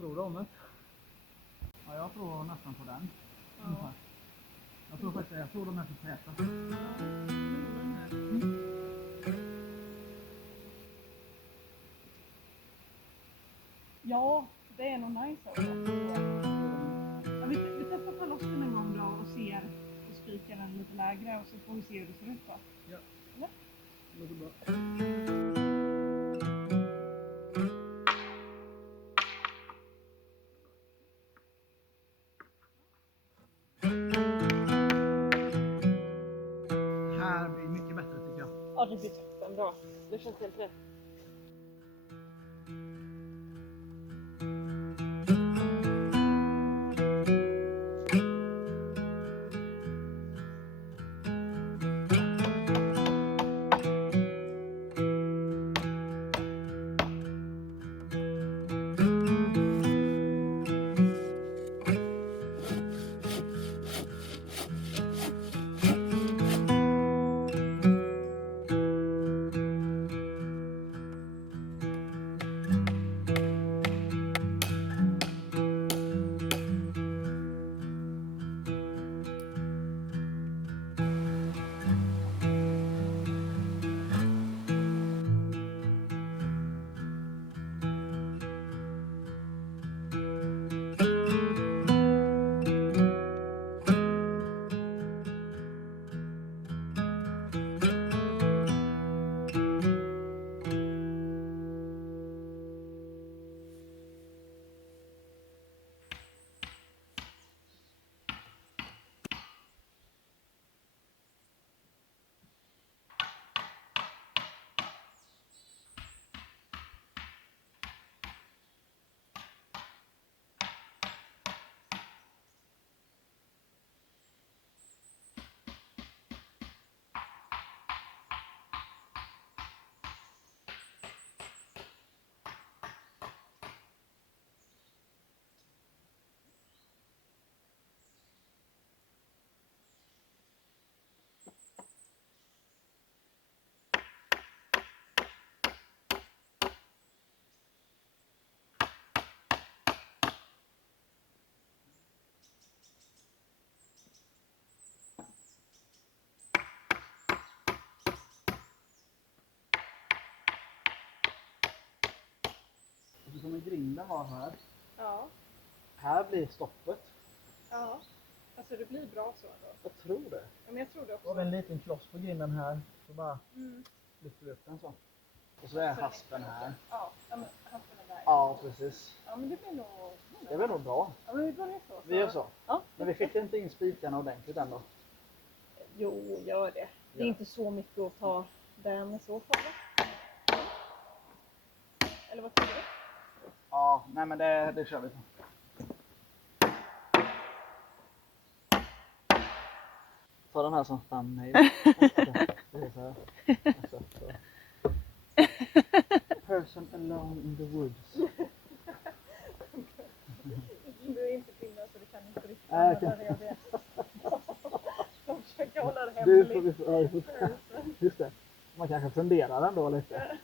tror du om det? Ja, jag tror nästan på den. Ja. Jag tror faktiskt jag tror de är för täta. Ja, det är nog nice också. Ja, vi testar på loss den en gång då och ser och spikar den lite lägre och så får vi se hur det ser ut då. Ja. Eller? Det låter bra. Här blir mycket bättre tycker jag. Ja, det blir toppenbra. Det känns helt rätt. Och så kommer grinden vara här. Ja. Här blir stoppet. Ja. Alltså det blir bra så ändå. Jag tror det. Ja, men jag tror det Då har också. vi en liten kloss på grinden här. Så bara Mm. lyfter vi upp den så. Och så är haspen här. Ja, men haspen är där. Ja, precis. Ja, men det blir nog... Det är väl nog bra. Ja, men vi börjar så. Vi gör så. Ja. Men vi fick inte in spikarna ordentligt ändå. Jo, gör det. Det är Ja. inte så mycket att ta den i så fall. Eller vad tror du? Ja, nej men det kör vi på. Ta den här som thumbnail. Det är så här. Alltså, så. Person alone in the woods. Du är inte kvinna så du kan inte riktigt Nej, använda det jag vet. De försöker hålla det Du hemligt. får just det. Man kanske funderar ändå lite.